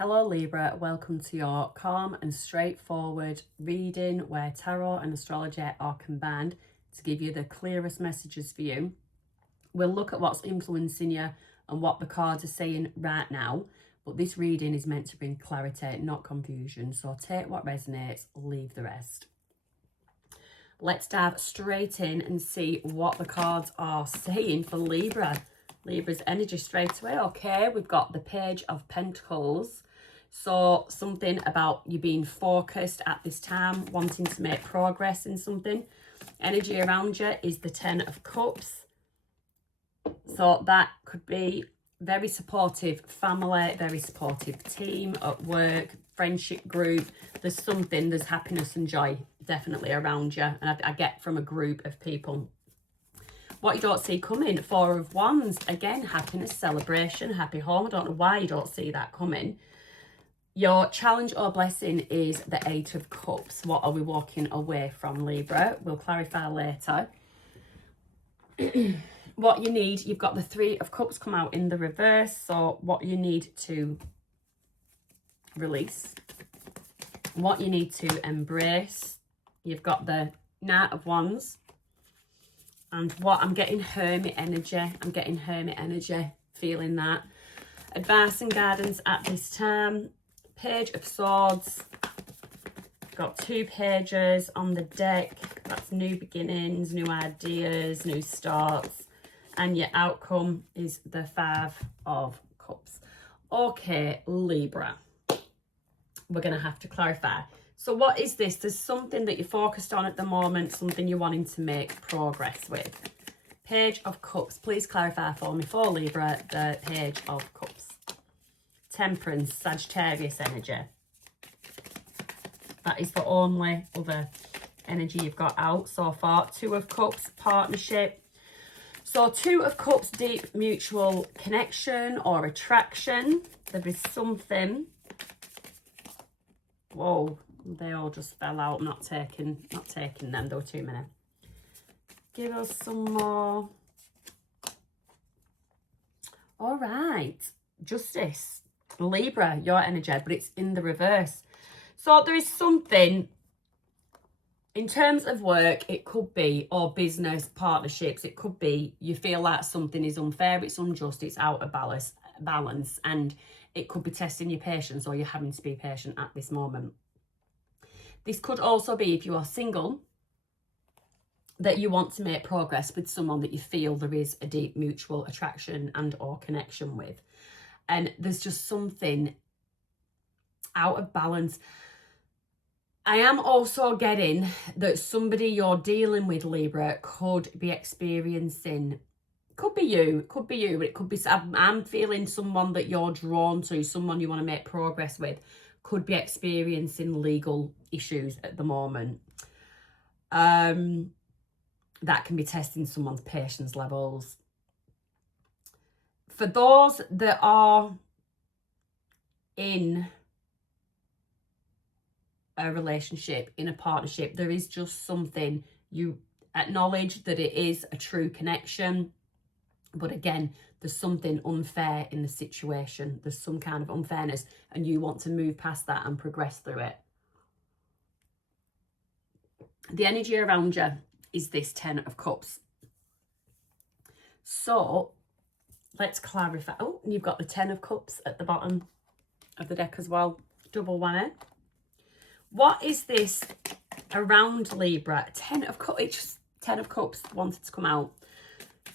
Hello Libra, welcome to your calm and straightforward reading where tarot and astrology are combined to give you the clearest messages for you. We'll look at what's influencing you and what the cards are saying right now, but this reading is meant to bring clarity, not confusion, so take what resonates, leave the rest. Let's dive straight in and see what the cards are saying for Libra. Libra's energy straight away. Okay, we've got the Page of Pentacles. So something about you being focused at this time, wanting to make progress in something. Energy around you is the Ten of Cups. So that could be very supportive family, very supportive team at work, friendship group. There's happiness and joy definitely around you. And I get from a group of people. What you don't see coming, Four of Wands. Again, happiness, celebration, happy home. I don't know why you don't see that coming. Your challenge or blessing is the Eight of Cups. What are we walking away from, Libra? We'll clarify later. What you need, you've got the Three of Cups come out in the reverse. So what you need to release, what you need to embrace. You've got the Knight of Wands. And what I'm getting, Hermit energy. I'm getting Hermit energy, feeling that. Advice and guidance at this time. Page of Swords. Got two pages on the deck. That's new beginnings, new ideas, new starts. And your outcome is the Five of Cups. Okay, Libra. We're going to have to clarify. So what is this? There's something that you're focused on at the moment, something you're wanting to make progress with. Page of Cups. Please clarify for me, for Libra, the Page of Cups. Temperance, Sagittarius energy. That is the only other energy you've got out so far. Two of Cups, partnership. So Two of Cups, deep mutual connection or attraction. There is something. Whoa, they all just fell out. I'm not taking them. There were too many. Give us some more. All right. Justice. Libra, your energy, but it's in the reverse. So there is something in terms of work, it could be, or business partnerships, it could be you feel like something is unfair, it's unjust, it's out of balance, and it could be testing your patience, or you're having to be patient at this moment. This could also be, if you are single, that you want to make progress with someone that you feel there is a deep mutual attraction and or connection with. And there's just something out of balance. I am also getting that somebody you're dealing with, Libra, could be experiencing, could be you, but it could be, I'm feeling someone that you're drawn to, someone you want to make progress with, could be experiencing legal issues at the moment. That can be testing someone's patience levels. For those that are in a relationship, in a partnership, there is just something, you acknowledge that it is a true connection, but again, there's something unfair in the situation. There's some kind of unfairness, and you want to move past that and progress through it. The energy around you is this Ten of Cups. So let's clarify. Oh, and you've got the Ten of Cups at the bottom of the deck as well. Double whammy. What is this around Libra? Ten of Cups. It's just Ten of Cups wanted to come out.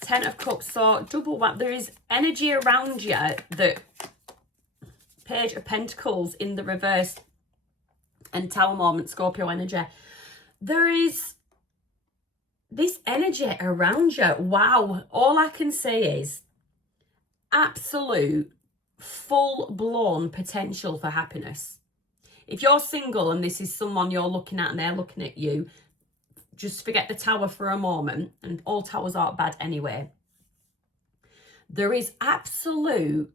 Ten of Cups. So double whammy. There is energy around you that Page of Pentacles in the reverse and Tower moment, Scorpio energy. There is this energy around you. Wow. All I can say is absolute full-blown potential for happiness. If you're single and this is someone you're looking at and they're looking at you, just forget the Tower for a moment, and all towers aren't bad anyway. There is absolute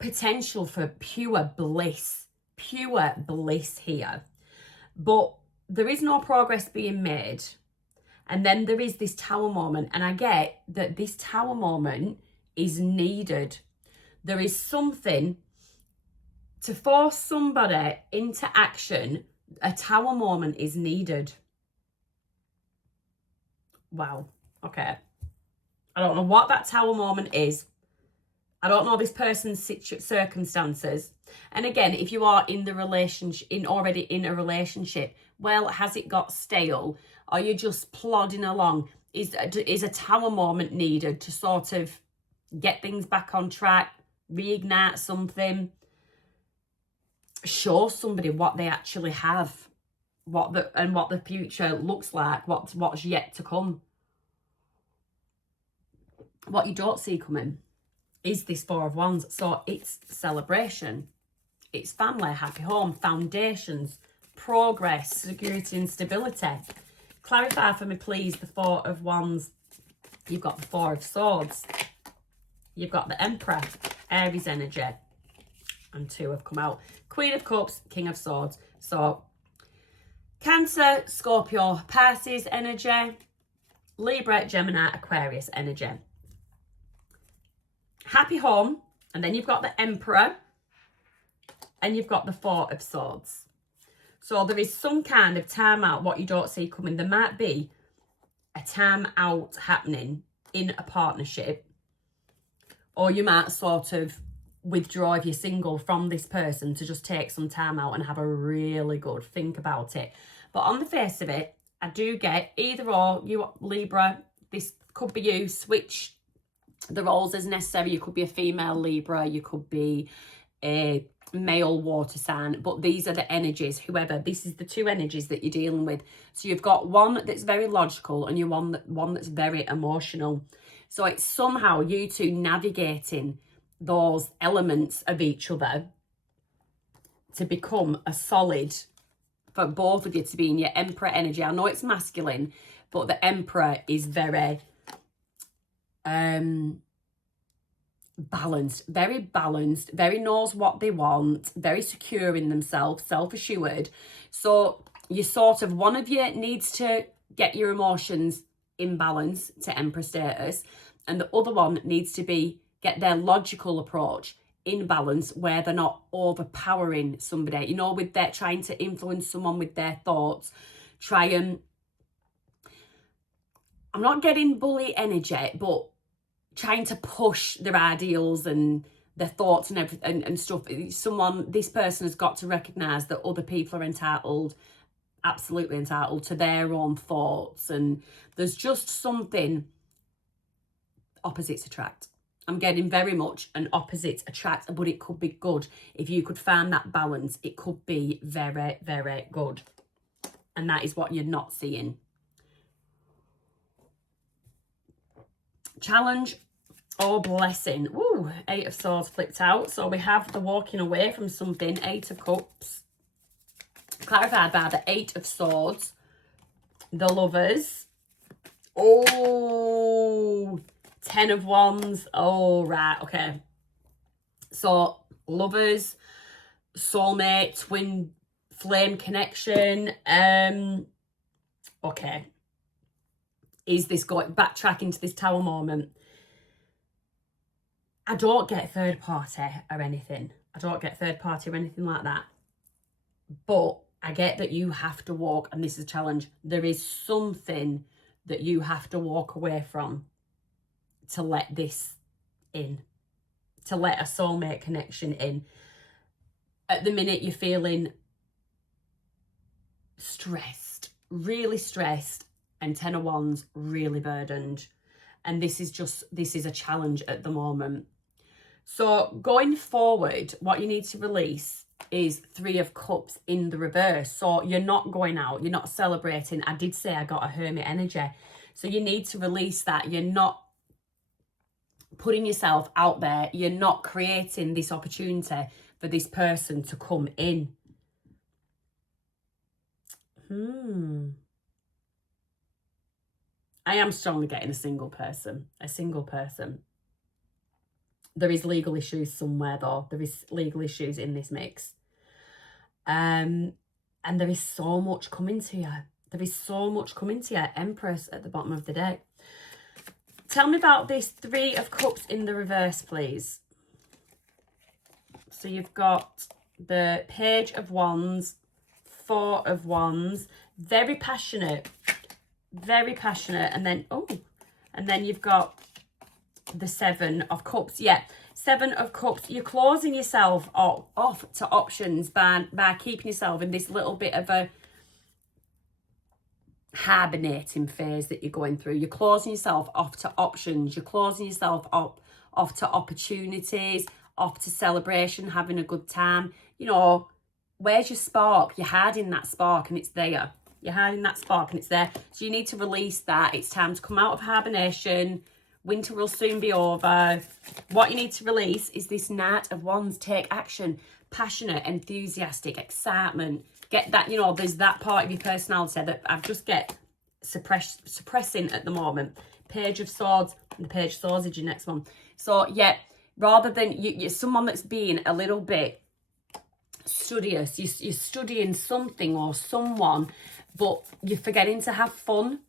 potential for pure bliss here. But there is no progress being made. And then there is this Tower moment, and I get that this Tower moment is needed. There is something To force somebody into action, a tower moment is needed. Wow. Okay. I don't know what that tower moment is. I don't know this person's circumstances. And again, if you are in the relationship, already in a relationship, well, has it got stale? Are you just plodding along? Is a tower moment needed to sort of get things back on track, reignite something, show somebody what they actually have, what the future looks like, what's yet to come. What you don't see coming is this Four of Wands. So it's celebration, it's family, happy home, foundations, progress, security and stability. Clarify for me, please, the Four of Wands. You've got the Four of Swords. You've got the Emperor, Aries energy. And two have come out. Queen of Cups, King of Swords. So Cancer, Scorpio, Pisces energy. Libra, Gemini, Aquarius energy. Happy home. And then you've got the Emperor. And you've got the Four of Swords. So there is some kind of time out, what you don't see coming. There might be a time out happening in a partnership. Or you might sort of withdraw if you're single from this person to just take some time out and have a really good think about it. But on the face of it, I do get either or. You, Libra, this could be you. Switch the roles as necessary. You could be a female Libra. You could be a male water sign. But these are the energies. Whoever, this is the two energies that you're dealing with. So you've got one that's very logical and you're one that's very emotional. So it's somehow you two navigating those elements of each other to become a solid, for both of you to be in your Emperor energy. I know it's masculine, but the Emperor is very balanced, very knows what they want, very secure in themselves, self-assured. So you sort of, one of you needs to get your emotions in balance to Emperor status, and the other one needs to get their logical approach in balance, where they're not overpowering somebody, you know, with their trying to influence someone with their thoughts. I'm not getting bully energy, but trying to push their ideals and their thoughts and everything and stuff. This person has got to recognize that other people are entitled, absolutely entitled to their own thoughts, and there's just something. Opposites attract. I'm getting very much an opposites attract, but it could be good. If you could find that balance, it could be very, very good. And that is what you're not seeing. Challenge or blessing. Ooh, Eight of Swords flipped out. So we have the walking away from something. Eight of Cups. Clarified by the Eight of Swords. The Lovers. Oh, 10 of Wands. Oh, right. Okay. So, lovers, soulmate, twin flame connection. Okay. Is this going backtrack into this tower moment? I don't get third party or anything. I don't get third party or anything like that. But I get that you have to walk, and this is a challenge. There is something that you have to walk away from to let this in, to let a soulmate connection in. At the minute, you're feeling stressed, really stressed, and 10 of Wands, really burdened. And this is a challenge at the moment. So going forward, what you need to release is 3 of Cups in the reverse. So you're not going out, you're not celebrating. I did say I got a Hermit energy. So you need to release that. You're not putting yourself out there. You're not creating this opportunity for this person to come in. I am strongly getting a single person. There is legal issues somewhere though. There is legal issues in this mix. And there is so much coming to you. There is so much coming to you. Empress at the bottom of the deck. Tell me about this 3 of Cups in the reverse, please. So you've got the Page of Wands, Four of Wands, very passionate, and then, oh, and then you've got the Seven of Cups. Yeah, Seven of Cups. You're closing yourself off to options by keeping yourself in this little bit of a hibernating phase that you're going through. You're closing yourself off to options. You're closing yourself off to opportunities, off to celebration, having a good time. You know, where's your spark? You're hiding that spark and it's there. You're hiding that spark and it's there. So you need to release that. It's time to come out of hibernation. Winter will soon be over. What you need to release is this Knight of Wands. Take action. Passionate, enthusiastic, excitement. Get that, you know, there's that part of your personality that I just get suppressing at the moment. Page of Swords, and the Page of Swords is your next one. So, yeah, rather than you're someone that's being a little bit studious, you're studying something or someone, but you're forgetting to have fun.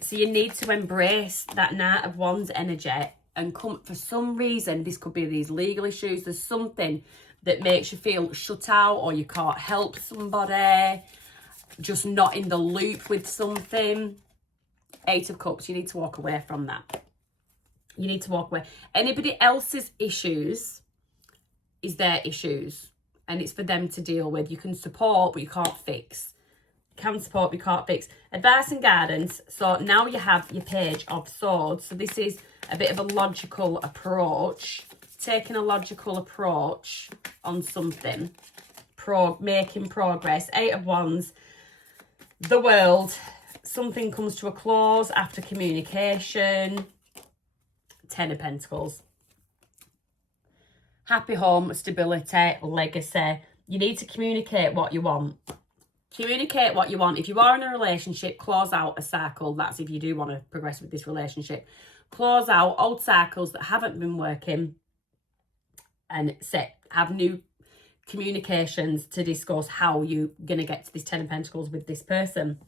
So you need to embrace that Knight of Wands energy and come, for some reason, this could be these legal issues, there's something that makes you feel shut out, or you can't help somebody, just not in the loop with something. Eight of Cups, you need to walk away from that. You need to walk away. Anybody else's issues is their issues, and it's for them to deal with. You can support, but you can't fix. You can support, but you can't fix. Advice and guidance. So now you have your Page of Swords. So this is a bit of a logical approach. Taking a logical approach on something, making progress. Eight of Wands, the World, something comes to a close after communication. Ten of Pentacles, happy home, stability, legacy. You need to communicate what you want. Communicate what you want. If you are in a relationship, close out a cycle. That's if you do want to progress with this relationship. Close out old cycles that haven't been working, and have new communications to discuss how you're going to get to this Ten of Pentacles with this person.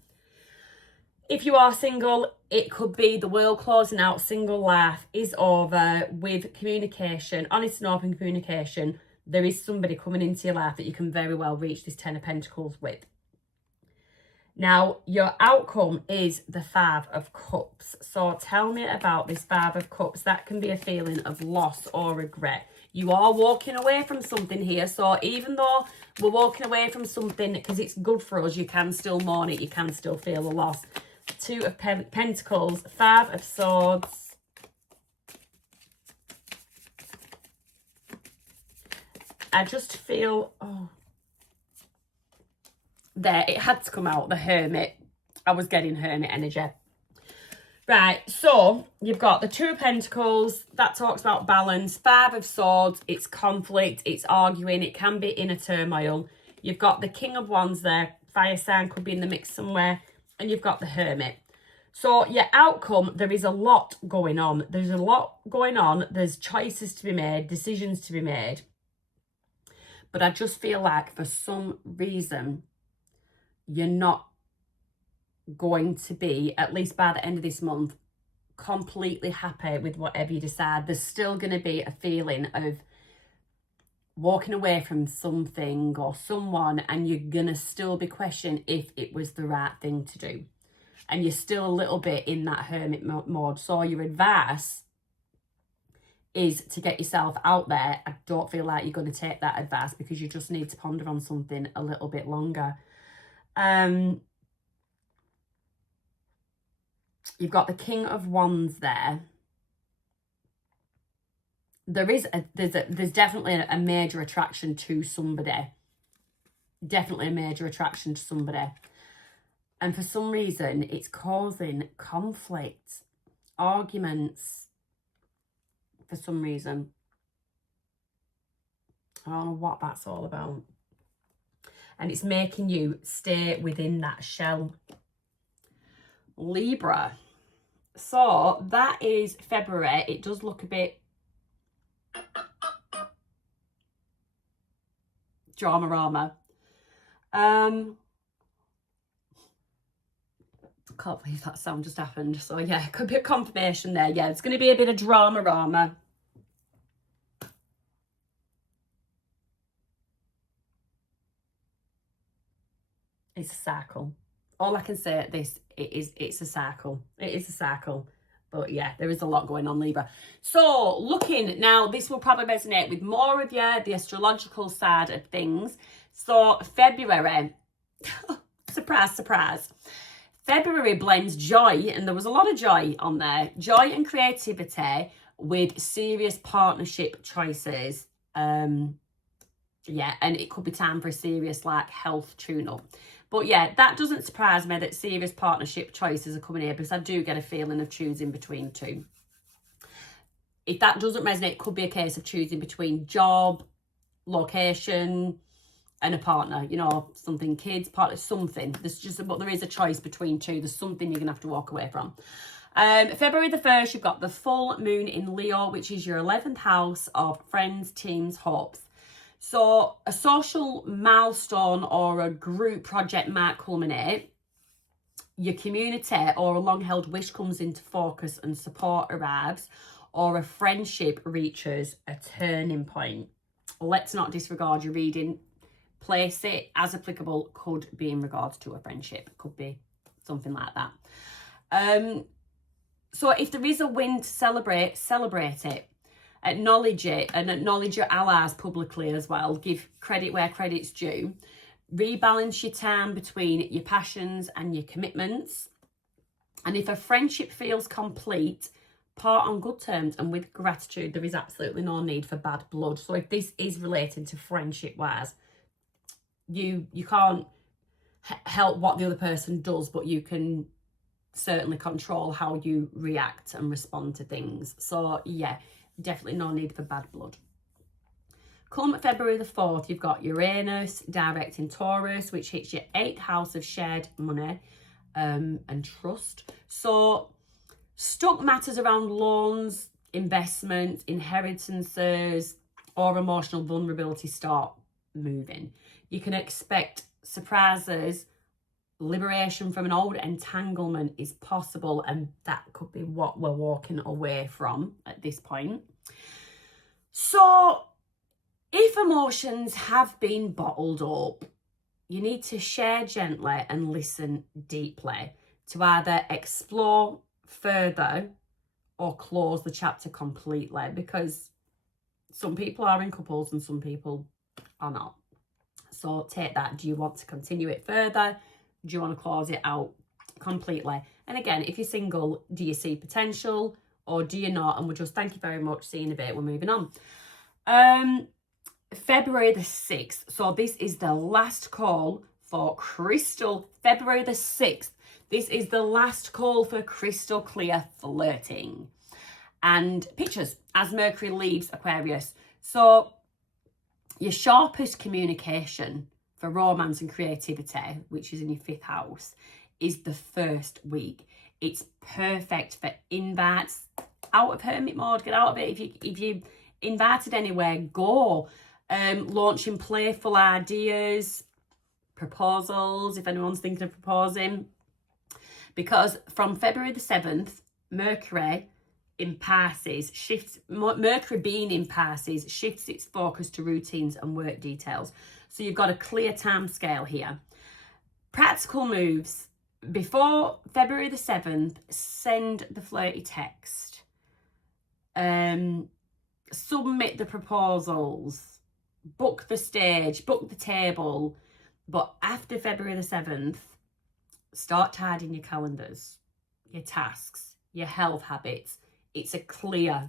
If you are single, it could be the world closing out. Single life is over with communication, honest and open communication. There is somebody coming into your life that you can very well reach this Ten of Pentacles with. Now, your outcome is the Five of Cups. So tell me about this Five of Cups. That can be a feeling of loss or regret. You are walking away from something here. So even though we're walking away from something because it's good for us, you can still mourn it. You can still feel a loss. Two of Pentacles, Five of Swords. I just feel, there, it had to come out, the Hermit. I was getting Hermit energy. Right, so you've got the Two of Pentacles, that talks about balance. Five of Swords, it's conflict, it's arguing, it can be inner turmoil. You've got the King of Wands there, fire sign could be in the mix somewhere, and you've got the Hermit. So your outcome, there is a lot going on. There's a lot going on. There's choices to be made, decisions to be made. But I just feel like for some reason, you're not going to be, at least by the end of this month, completely happy with whatever you decide. There's still going to be a feeling of walking away from something or someone, and you're going to still be questioning if it was the right thing to do. And you're still a little bit in that hermit mode. So your advice is to get yourself out there. I don't feel like you're going to take that advice because you just need to ponder on something a little bit longer. You've got the King of Wands there. There's definitely a major attraction to somebody. Definitely a major attraction to somebody. And for some reason, it's causing conflict, arguments, for some reason. I don't know what that's all about. And it's making you stay within that shell. Libra. So that is February. It does look a bit drama-rama. Can't believe that sound just happened. So yeah, could be a confirmation there. Yeah, it's going to be a bit of drama-rama. It's a cycle. All I can say at this, it's a cycle. It is a cycle. But yeah, there is a lot going on, Libra. So looking now, this will probably resonate with more of you, the astrological side of things. So February, surprise, surprise. February blends joy, and there was a lot of joy on there, joy and creativity with serious partnership choices. Yeah, and it could be time for a serious like health tune-up. But yeah, that doesn't surprise me that serious partnership choices are coming here, because I do get a feeling of choosing between two. If that doesn't resonate, it could be a case of choosing between job, location, and a partner, you know, something, kids, partner, something. But there is a choice between two. There's something you're gonna have to walk away from. February the 1st, you've got the full moon in Leo, which is your 11th house of friends, teams, hopes. So a social milestone or a group project might culminate. Your community or a long-held wish comes into focus and support arrives, or a friendship reaches a turning point. Let's not disregard your reading. Place it as applicable. Could be in regards to a friendship. Could be something like that. So if there is a win to celebrate, celebrate it. Acknowledge it, and acknowledge your allies publicly as well. Give credit where credit's due. Rebalance your time between your passions and your commitments. And if a friendship feels complete, part on good terms and with gratitude. There is absolutely no need for bad blood. So if this is related to friendship wise, you can't help what the other person does, but you can certainly control how you react and respond to things. So yeah, definitely no need for bad blood. Come February the 4th, you've got Uranus direct in Taurus, which hits your 8th house of shared money and trust. So stuck matters around loans, investments, inheritances, or emotional vulnerability start moving. You can expect surprises. Liberation from an old entanglement is possible, and that could be what we're walking away from at this point. So if emotions have been bottled up, you need to share gently and listen deeply to either explore further or close the chapter completely, because some people are in couples and some people are not. So take that. Do you want to continue it further? Do you want to close it out completely? And again, if you're single, do you see potential or do you not? And we'll just thank you very much. See you in a bit. We're moving on. February the 6th. So this is the last call for crystal. February the 6th. This is the last call for crystal clear flirting and pictures as Mercury leaves Aquarius. So your sharpest communication for romance and creativity, which is in your 5th house, is the first week. It's perfect for invites. Out of hermit mode, get out of it. If you invited anywhere, go. Launching playful ideas, proposals, if anyone's thinking of proposing. Because from February the 7th, Mercury in Pisces shifts, Mercury being in Pisces shifts its focus to routines and work details. So you've got a clear time scale here. Practical moves. Before February the 7th, send the flirty text. Submit the proposals. Book the stage. Book the table. But after February the 7th, start tidying your calendars, your tasks, your health habits. It's a clear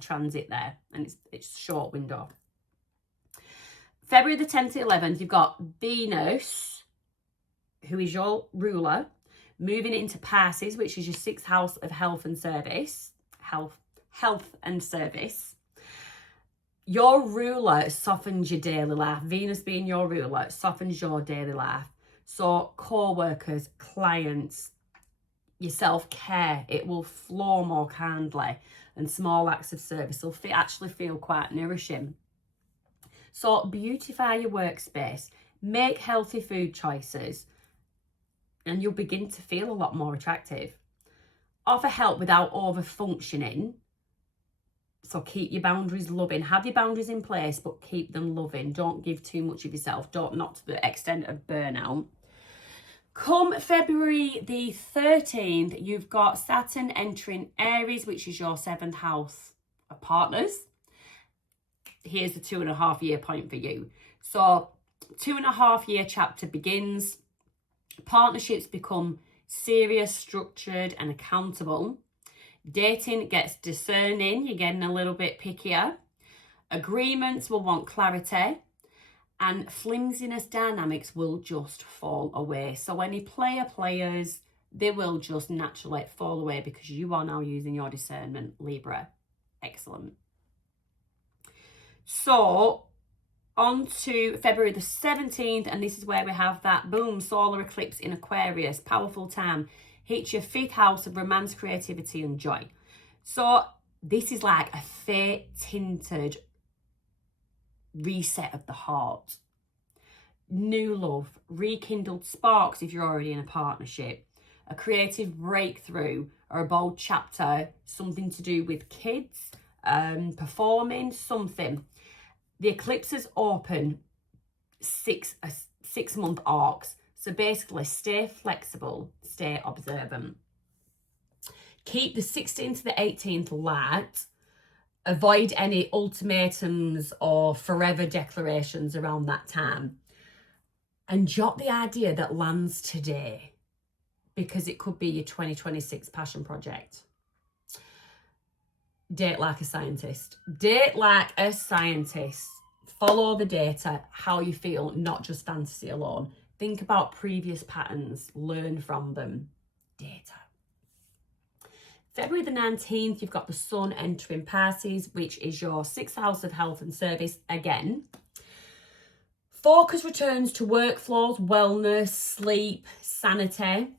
transit there, and it's a short window. February the 10th to 11th, you've got Venus, who is your ruler, moving into Pisces, which is your 6th house of health and service. Health and service. Your ruler softens your daily life. Venus being your ruler softens your daily life. So co-workers, clients, your self-care, it will flow more kindly, and small acts of service will actually feel quite nourishing. So beautify your workspace, make healthy food choices, and you'll begin to feel a lot more attractive. Offer help without over-functioning. So keep your boundaries loving. Have your boundaries in place, but keep them loving. Don't give too much of yourself. Not to the extent of burnout. Come February the 13th, you've got Saturn entering Aries, which is your 7th house of partners. Here's the 2.5 year point for you. So 2.5 year chapter begins. Partnerships become serious, structured and accountable. Dating gets discerning. You're getting a little bit pickier. Agreements will want clarity. And flimsiness dynamics will just fall away. So any players, they will just naturally fall away because you are now using your discernment, Libra. Excellent. So on to February the 17th, and this is where we have that boom, solar eclipse in Aquarius, powerful time. Hits your 5th house of romance, creativity and joy. So this is like a fate-tinted reset of the heart. New love, rekindled sparks if you're already in a partnership, a creative breakthrough or a bold chapter, something to do with kids, performing, something. The eclipses open 6-month arcs. So basically stay flexible, stay observant. Keep the 16th to the 18th light. Avoid any ultimatums or forever declarations around that time. And jot the idea that lands today, because it could be your 2026 passion project. Date like a scientist. Date like a scientist. Follow the data, how you feel, not just fantasy alone. Think about previous patterns, learn from them. Data. February the 19th, you've got the sun entering Pisces, which is your 6th house of health and service again. Focus returns to workflows, wellness, sleep, sanity.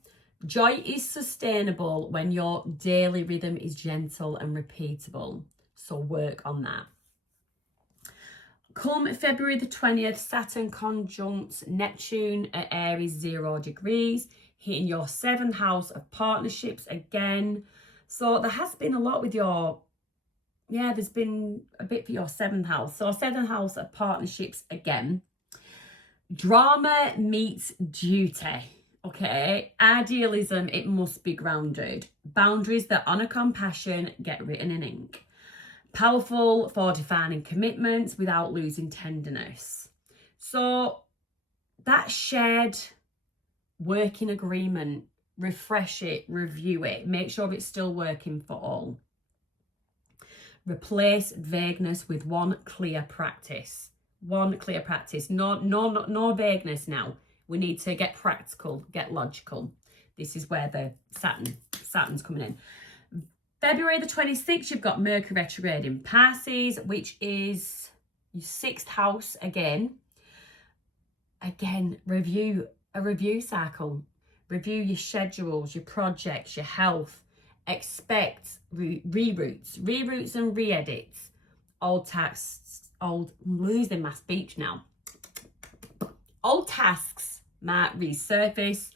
Joy is sustainable when your daily rhythm is gentle and repeatable. So work on that. Come February the 20th, Saturn conjuncts Neptune at Aries 0 degrees, hitting your 7th house of partnerships again. So there has been a lot with your, there's been a bit for your 7th house. So 7th house of partnerships again. Drama meets duty, okay? Idealism, it must be grounded. Boundaries that honour compassion get written in ink. Powerful for defining commitments without losing tenderness. So that shared working agreement, refresh it, review it, make sure it's still working for all. Replace vagueness with one clear practice. One clear practice. No vagueness now. We need to get practical, get logical. This is where the Saturn's coming in. February the 26th, you've got Mercury retrograde in Pisces, which is your 6th house again. Again, a review cycle. Review your schedules, your projects, your health. Expect reroutes and re-edits. I'm losing my speech now. Old tasks might resurface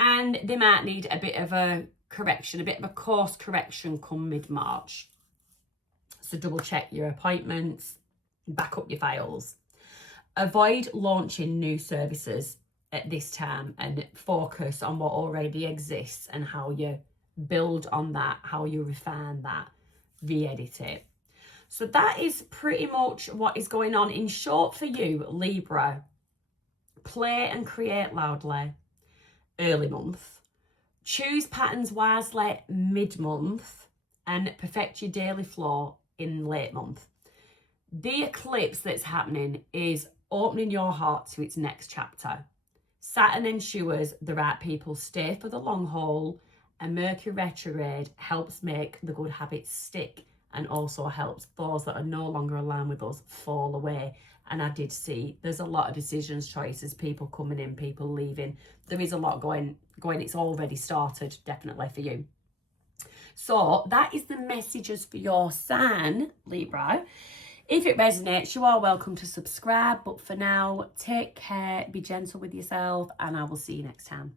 and they might need a bit of a correction, a bit of a course correction come mid-March. So double check your appointments, back up your files. Avoid launching new services at this time and focus on what already exists and how you build on that, how you refine that, re-edit it. So that is pretty much what is going on. In short for you, Libra, play and create loudly, early month. Choose patterns wisely, mid-month, and perfect your daily flow in late month. The eclipse that's happening is opening your heart to its next chapter. Saturn ensures the right people stay for the long haul, and Mercury retrograde helps make the good habits stick and also helps those that are no longer aligned with us fall away. And I did see there's a lot of decisions, choices, people coming in, people leaving. There is a lot going. It's already started, definitely for you. So that is the messages for your sign, Libra. If it resonates, you are welcome to subscribe. But for now, take care, be gentle with yourself, and I will see you next time.